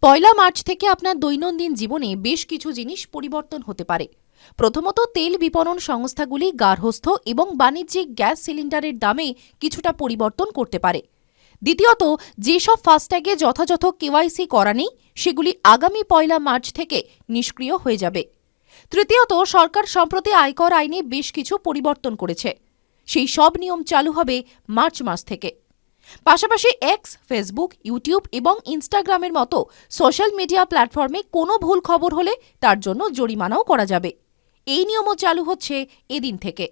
পয়লা March থেকে আপনার দৈনন্দিন জীবনে বেশ কিছু জিনিস পরিবর্তন হতে পারে। প্রথমত, তেল বিপণন সংস্থাগুলি গার্হস্থ্য এবং বাণিজ্যিক গ্যাস সিলিন্ডারের দামে কিছুটা পরিবর্তন করতে পারে। দ্বিতীয়ত, যেসব ফাস্ট্যাগে যথাযথ কেওয়াইসি করা নেই, সেগুলি আগামী পয়লা মার্চ থেকে নিষ্ক্রিয় হয়ে যাবে। তৃতীয়ত, সরকার সম্প্রতি আয়কর আইনে বেশ কিছু পরিবর্তন করেছে। সেই সব নিয়ম চালু হবে মার্চ মাস থেকে। পাশাপাশি এক্স ফেসবুক ইউটিউব এবং ইনস্টাগ্রামের মতো সোশ্যাল মিডিয়া প্ল্যাটফর্মে কোনো ভুল খবর হলে তার জন্য জরিমানাও করা যাবে। এই নিয়মও চালু হচ্ছে এদিন থেকে।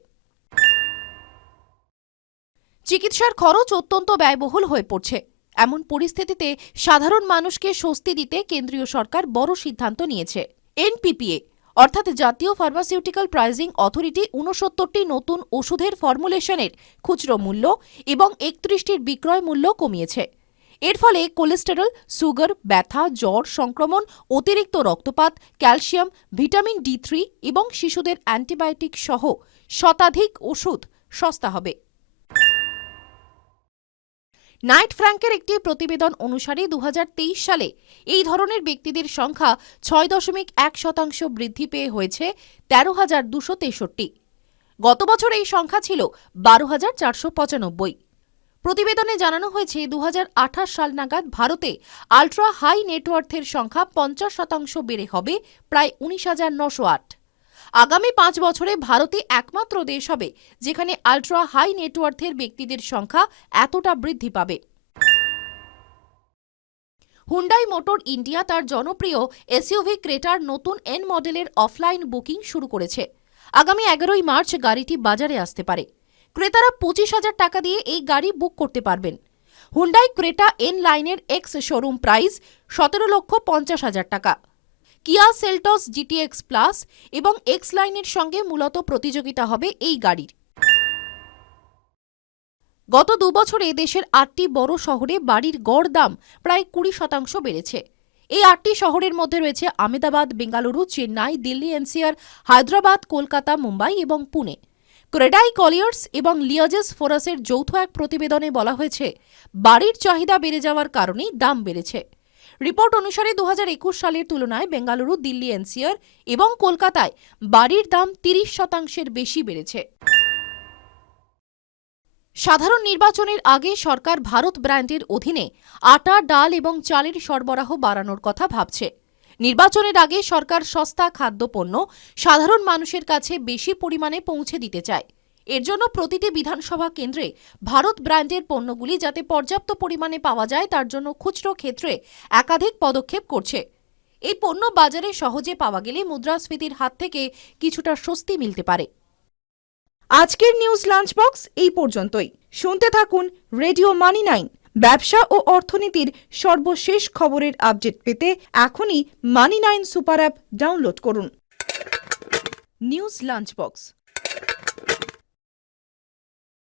চিকিৎসার খরচ অত্যন্ত ব্যয়বহুল হয়ে পড়ছে। এমন পরিস্থিতিতে সাধারণ মানুষকে স্বস্তি দিতে কেন্দ্রীয় সরকার বড় সিদ্ধান্ত নিয়েছে। এনপিপিএ অর্থাৎ জাতীয় ফার্মাসিউটিক্যাল প্রাইজিং অথরিটি উনসত্তরটি নতুন ওষুধের ফর্মুলেশনের খুচরো মূল্য এবং একত্রিশটির বিক্রয় মূল্য কমিয়েছে। এর ফলে কোলেস্টেরল সুগার ব্যথা, জ্বর, সংক্রমণ, অতিরিক্ত রক্তপাত ক্যালসিয়াম ভিটামিন ডি থ্রি এবং শিশুদের অ্যান্টিবায়োটিক সহ শতাধিক ওষুধ সস্তা হবে। নাইট ফ্র্যাঙ্কের একটি প্রতিবেদন অনুসারে দু হাজার তেইশ সালে এই ধরনের ব্যক্তিদের সংখ্যা ছয় দশমিক এক শতাংশ বৃদ্ধি পেয়ে হয়েছে তেরো হাজার দুশো তেষট্টি। গত বছর এই সংখ্যা ছিল বারো হাজার চারশো পঁচানব্বই। প্রতিবেদনে জানানো হয়েছে দু হাজার আঠাশ সাল নাগাদ ভারতে আলট্রা হাই নেটওয়ার্থের সংখ্যা পঞ্চাশ শতাংশ বেড়ে হবে, প্রায় উনিশ হাজার নশো আট। আগামী পাঁচ বছরে ভারতে একমাত্র দেশ হবে যেখানে আলট্রা হাই নেটওয়ার্থের ব্যক্তিদের সংখ্যা এতটা বৃদ্ধি পাবে। হুন্ডাই মোটর ইন্ডিয়া তার জনপ্রিয় এসইউভি ক্রেটার নতুন এন মডেলের অফলাইন বুকিং শুরু করেছে। আগামী এগারোই মার্চ গাড়িটি বাজারে আসতে পারে। ক্রেতারা পঁচিশ হাজার টাকা দিয়ে এই গাড়ি বুক করতে পারবেন। হুন্ডাই ক্রেটা এন লাইনের এক্স শোরুম প্রাইস সতেরো লক্ষ পঞ্চাশ হাজার টাকা। কিয়া সেলটস জিটিএক্স প্লাস এবং এক্স লাইনের সঙ্গে মূলত প্রতিযোগিতা হবে এই গাড়ির। গত দুবছরে দেশের আটটি বড় শহরে বাড়ির গড় দাম প্রায় কুড়ি শতাংশ বেড়েছে। এই আটটি শহরের মধ্যে রয়েছে আমেদাবাদ বেঙ্গালুরু, চেন্নাই, দিল্লি, এনসিআর, হায়দ্রাবাদ, কলকাতা, মুম্বাই এবং পুনে। ক্রেডাই কলিয়ার্স এবং লিয়াজেস ফোরাসের যৌথ এক প্রতিবেদনে বলা হয়েছে, বাড়ির চাহিদা বেড়ে যাওয়ার কারণেই দাম বেড়েছে। রিপোর্ট অনুসারে দু হাজার একুশ সালের তুলনায় বেঙ্গালুরু, দিল্লি এনসিআর এবং কলকাতায় বাড়ির দাম তিরিশ শতাংশের বেশি বেড়েছে। সাধারণ নির্বাচনের আগে সরকার ভারত ব্র্যান্ডের অধীনে আটা, ডাল এবং চালের সরবরাহ বাড়ানোর কথা ভাবছে। নির্বাচনের আগে সরকার সস্তা খাদ্যপণ্য সাধারণ মানুষের কাছে বেশি পরিমাণে পৌঁছে দিতে চায়। এর জন্য প্রতিটি বিধানসভা কেন্দ্রে ভারত ব্র্যান্ডের পণ্যগুলি যাতে পর্যাপ্ত পরিমাণে পাওয়া যায়, তার জন্য খুচরো ক্ষেত্রে একাধিক পদক্ষেপ করছে। এই পণ্য বাজারে সহজে পাওয়া গেলে মুদ্রাস্ফীতির হাত থেকে কিছুটা স্বস্তি মিলতে পারে। আজকের নিউজ লাঞ্চ বক্স এই পর্যন্তই। শুনতে থাকুন রেডিও মানি নাইন, ব্যবসা ও অর্থনীতির সর্বশেষ খবরের আপডেট পেতে এখনই money nine super app download করুন। News lunch box